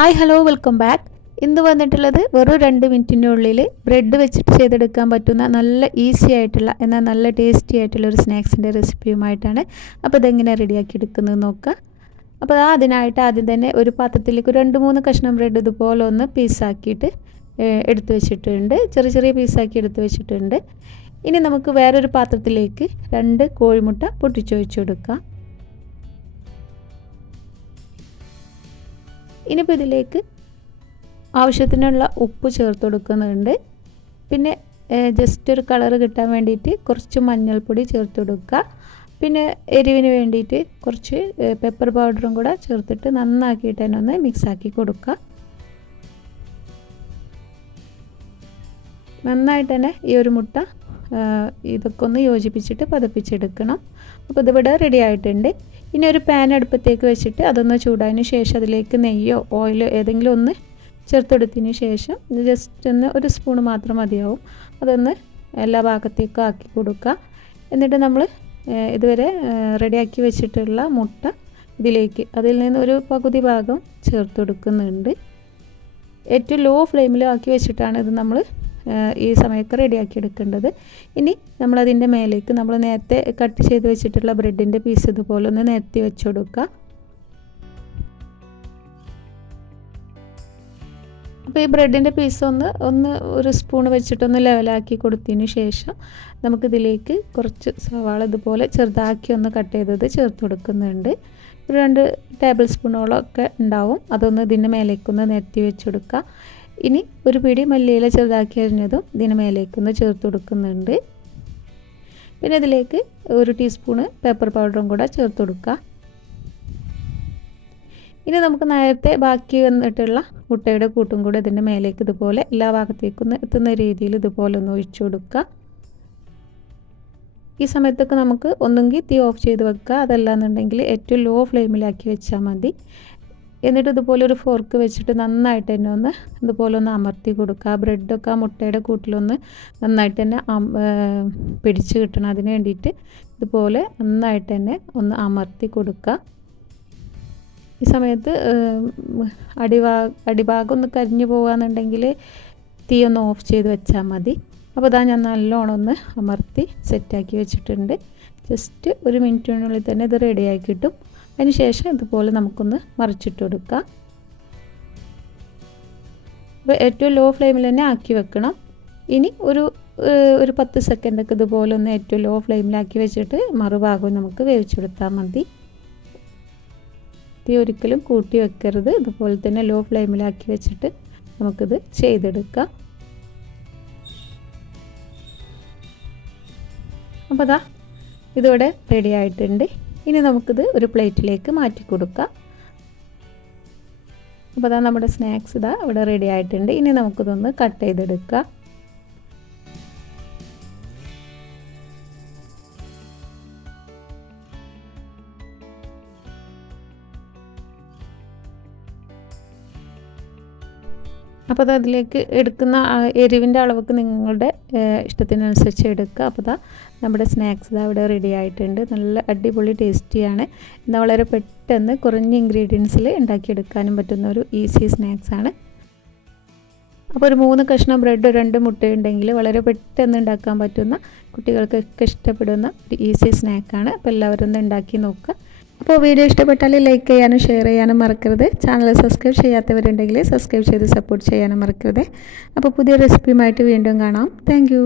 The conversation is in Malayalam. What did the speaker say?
Hi hello welcome back. ഇന്ന് വന്നിട്ടുള്ളത് വെറും 2 മിനിറ്റിനുള്ളിൽ ബ്രെഡ് വെച്ചിട്ട് ചെയ്തെടുക്കാൻ പറ്റുന്ന നല്ല ഈസി ആയിട്ടുള്ള എന്നാൽ നല്ല ടേസ്റ്റി ആയിട്ടുള്ള ഒരു സ്നാക്സിൻ്റെ റെസിപ്പിയുമായിട്ടാണ്. അപ്പോൾ ഇതെങ്ങനെ റെഡിയാക്കി എടുക്കുന്നത് നോക്കുക. അപ്പോൾ അതിനായിട്ട് ആദ്യം തന്നെ ഒരു പാത്രത്തിലേക്ക് 2-3 കഷ്ണം ബ്രെഡ് ഇതുപോലെ ഒന്ന് പീസാക്കിയിട്ട് എടുത്തു വെച്ചിട്ടുണ്ട്. ചെറിയ ചെറിയ പീസാക്കി എടുത്തു വെച്ചിട്ടുണ്ട്. ഇനി നമുക്ക് വേറൊരു പാത്രത്തിലേക്ക് 2 കോഴിമുട്ട പൊട്ടിച്ച് ഒഴിച്ചു കൊടുക്കാം. ഇനിയിപ്പോൾ ഇതിലേക്ക് ആവശ്യത്തിനുള്ള ഉപ്പ് ചേർത്ത് കൊടുക്കുന്നുണ്ട്. പിന്നെ ജസ്റ്റ് ഒരു കളറ് കിട്ടാൻ വേണ്ടിയിട്ട് കുറച്ച് മഞ്ഞൾപ്പൊടി ചേർത്ത് കൊടുക്കുക. പിന്നെ എരിവിന് വേണ്ടിയിട്ട് കുറച്ച് പെപ്പർ പൗഡറും കൂടെ ചേർത്തിട്ട് നന്നാക്കിയിട്ട് തന്നെ ഒന്ന് മിക്സാക്കി കൊടുക്കുക. നന്നായിട്ട് തന്നെ ഈ ഒരു മുട്ട ഇതൊക്കെ ഒന്ന് യോജിപ്പിച്ചിട്ട് പതപ്പിച്ചെടുക്കണം. അപ്പോൾ ഇതിവിടെ റെഡി ആയിട്ടുണ്ട്. ഇനി ഒരു പാൻ അടുപ്പത്തേക്ക് വെച്ചിട്ട് അതൊന്ന് ചൂടായതിന് ശേഷം അതിലേക്ക് നെയ്യോ ഓയിലോ ഏതെങ്കിലും ഒന്ന് ചേർത്തെടുത്തതിന് ശേഷം ജസ്റ്റ് ഒന്ന് ഒരു സ്പൂൺ മാത്രം മതിയാവും. അതൊന്ന് എല്ലാ ഭാഗത്തേക്കും ആക്കി കൊടുക്കുക. എന്നിട്ട് നമ്മൾ ഇതുവരെ റെഡിയാക്കി വെച്ചിട്ടുള്ള മുട്ട ഇതിലേക്ക് അതിൽ നിന്ന് ഒരു പകുതി ഭാഗം ചേർത്ത് കൊടുക്കുന്നുണ്ട്. ഏറ്റവും ലോ ഫ്ലെയിമിൽ ആക്കി വെച്ചിട്ടാണ് ഇത് നമ്മൾ ഈ സമയത്ത് റെഡിയാക്കി എടുക്കേണ്ടത്. ഇനി നമ്മളതിൻ്റെ മേലേക്ക് നമ്മൾ നേരത്തെ കട്ട് ചെയ്ത് വെച്ചിട്ടുള്ള ബ്രെഡിൻ്റെ പീസ് ഇതുപോലെ ഒന്ന് നിരത്തി വെച്ച് കൊടുക്കുക. അപ്പോൾ ഈ ബ്രെഡിൻ്റെ പീസ് ഒന്ന് ഒരു സ്പൂൺ വെച്ചിട്ടൊന്ന് ലെവലാക്കി കൊടുത്തതിന് ശേഷം നമുക്കിതിലേക്ക് കുറച്ച് സവാള ഇതുപോലെ ചെറുതാക്കി ഒന്ന് കട്ട് ചെയ്തത് ചേർത്ത് കൊടുക്കുന്നുണ്ട്. ഒരു 2 ടേബിൾ സ്പൂണോളമൊക്കെ ഉണ്ടാവും. അതൊന്ന് ഇതിൻ്റെ മേലേക്കൊന്ന് നിരത്തി വെച്ച് കൊടുക്കുക. ഇനി ഒരു പിടി മല്ലിയില ചെറുതാക്കി അരിഞ്ഞതും ഇതിന് മേലേക്കൊന്ന് ചേർത്ത് കൊടുക്കുന്നുണ്ട്. പിന്നെ ഇതിലേക്ക് 1 ടീസ്പൂണ് പെപ്പർ പൗഡറും കൂടെ ചേർത്ത് കൊടുക്കുക. ഇനി നമുക്ക് നേരത്തെ ബാക്കി വന്നിട്ടുള്ള മുട്ടയുടെ കൂട്ടും കൂടെ ഇതിൻ്റെ മേലേക്ക് ഇതുപോലെ എല്ലാ ഭാഗത്തേക്കും എത്തുന്ന രീതിയിൽ ഇതുപോലെ ഒന്ന് ഒഴിച്ചു കൊടുക്കുക. ഈ സമയത്തൊക്കെ നമുക്ക് ഒന്നെങ്കിൽ തീ ഓഫ് ചെയ്ത് വെക്കുക, അതല്ലാന്നുണ്ടെങ്കിൽ ഏറ്റവും ലോ ഫ്ലെയിമിലാക്കി വെച്ചാൽ മതി. എന്നിട്ട് ഇതുപോലെ ഒരു ഫോർക്ക് വെച്ചിട്ട് നന്നായിട്ട് തന്നെ ഒന്ന് ഇതുപോലെ ഒന്ന് അമർത്തി കൊടുക്കുക. ബ്രെഡൊക്കെ ആ മുട്ടയുടെ കൂട്ടിലൊന്ന് നന്നായിട്ട് തന്നെ പിടിച്ച് കിട്ടണം. അതിന് വേണ്ടിയിട്ട് ഇതുപോലെ നന്നായിട്ട് തന്നെ ഒന്ന് അമർത്തി കൊടുക്കുക. ഈ സമയത്ത് അടിഭാഗം ഒന്ന് കരിഞ്ഞു പോകുകയെന്നുണ്ടെങ്കിൽ തീ ഒന്ന് ഓഫ് ചെയ്ത് വെച്ചാൽ മതി. അപ്പോൾ ഇതാ ഞാൻ നല്ലോണം ഒന്ന് അമർത്തി സെറ്റാക്കി വെച്ചിട്ടുണ്ട്. ജസ്റ്റ് 1 മിനിറ്റിനുള്ളിൽ തന്നെ ഇത് റെഡിയാക്കി കിട്ടും. അതിന് ശേഷം ഇതുപോലെ നമുക്കൊന്ന് മറിച്ചിട്ട് കൊടുക്കാം. അപ്പോൾ ഏറ്റവും ലോ ഫ്ലെയിമിൽ തന്നെ ആക്കി വെക്കണം. ഇനി ഒരു 10 സെക്കൻഡൊക്കെ ഇതുപോലെ ഒന്ന് ഏറ്റവും ലോ ഫ്ലെയിമിലാക്കി വെച്ചിട്ട് മറുഭാഗവും നമുക്ക് വേവിച്ചെടുത്താൽ മതി. തീ ഒരിക്കലും കൂട്ടി വെക്കരുത്. ഇതുപോലെ തന്നെ ലോ ഫ്ലെയിമിലാക്കി വെച്ചിട്ട് നമുക്കിത് ചെയ്തെടുക്കാം. അപ്പോൾ ദാ ഇതിവിടെ റെഡി ആയിട്ടുണ്ട്. ഇനി നമുക്കിത് ഒരു പ്ലേറ്റിലേക്ക് മാറ്റി കൊടുക്കാം. അപ്പോൾ അതാ നമ്മുടെ സ്നാക്സ് ഇതാ ഇവിടെ റെഡി ആയിട്ടുണ്ട്. ഇനി നമുക്കിതൊന്ന് കട്ട് ചെയ്തെടുക്കാം. അപ്പോൾ അത് അതിലേക്ക് എടുക്കുന്ന എരിവിൻ്റെ അളവൊക്കെ നിങ്ങളുടെ ഇഷ്ടത്തിനനുസരിച്ച് എടുക്കുക. അപ്പോൾ ദാ നമ്മുടെ സ്നാക്സ് ഇതാ ഇവിടെ റെഡി ആയിട്ടുണ്ട്. നല്ല അടിപൊളി ടേസ്റ്റിയാണ്. എന്നാൽ വളരെ പെട്ടെന്ന് കുറഞ്ഞ ഇൻഗ്രീഡിയൻസിൽ ഉണ്ടാക്കിയെടുക്കാനും പറ്റുന്ന ഒരു ഈസി സ്നാക്സാണ്. അപ്പോൾ ഒരു 3 കഷ്ണം ബ്രെഡ് 2 മുട്ടയുണ്ടെങ്കിൽ വളരെ പെട്ടെന്ന് ഉണ്ടാക്കാൻ പറ്റുന്ന കുട്ടികൾക്കൊക്കെ ഇഷ്ടപ്പെടുന്ന ഒരു ഈസി സ്നാക്കാണ്. അപ്പോൾ എല്ലാവരും ഒന്ന് ഉണ്ടാക്കി നോക്കുക. അപ്പോൾ വീഡിയോ ഇഷ്ടപ്പെട്ടാൽ ലൈക്ക് ചെയ്യാനും ഷെയർ ചെയ്യാനും മറക്കരുത്. ചാനൽ സബ്സ്ക്രൈബ് ചെയ്യാത്തവരുണ്ടെങ്കിൽ സബ്സ്ക്രൈബ് ചെയ്ത് സപ്പോർട്ട് ചെയ്യാനും മറക്കരുത്. അപ്പോൾ പുതിയ റെസിപ്പിയുമായിട്ട് വീണ്ടും കാണാം. താങ്ക്